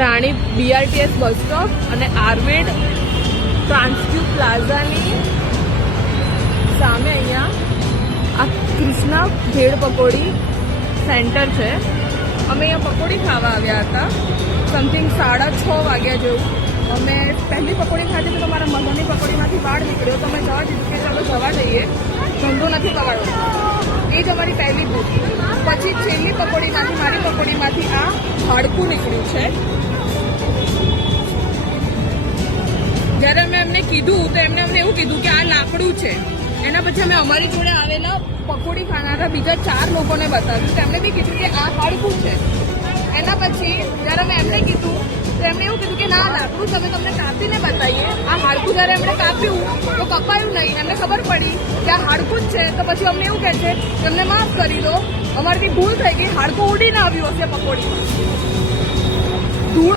રાણી BRTS bus stop અને આર્વિડ ટ્રાન્સક્યુ પ્લાઝાની સામે અહીંયા આ કૃષ્ણા ભેળ પકોડી સેન્ટર છે. અમે અહીંયા પકોડી ખાવા આવ્યા હતા. સમથિંગ 6:30 વાગ્યા જેવું. અમે પહેલી પકોડી ખાધી તો તમારા મગની પકોડીમાંથી વાળ નીકળ્યો તો અમે જવા દીધું કે ચાલો જવા જઈએ, ધંધો નથી બગાડવો. એ જ અમારી પહેલી ભૂલ. પછી છેલ્લી પકોડીમાંથી મારી પકોડીમાંથી આ હાડકું નીકળ્યું છે. જ્યારે અમે એમને કીધું તો એમને અમને એવું કીધું કે આ લાકડું છે. એના પછી અમે અમારી જોડે આવેલા પકોડી ખાનારા બીજા 4 લોકોને બતાવ્યું તો એમને બી કીધું કે આ હાડકું છે. એના પછી જ્યારે અમે એમને કીધું તો એમણે એવું કીધું કે ના લાકડું તમે તમને કાપીને બતાવીએ. આ હાડકું જ્યારે એમણે કાપ્યું તો કપાયું નહીં. એમને ખબર પડી કે આ હાડકું જ છે તો પછી અમને એવું કહે છે કે અમને માફ કરી દો, અમારાથી ભૂલ થઈ ગઈ, હાડકું ઉડીને આવ્યું હશે પકોડીમાં.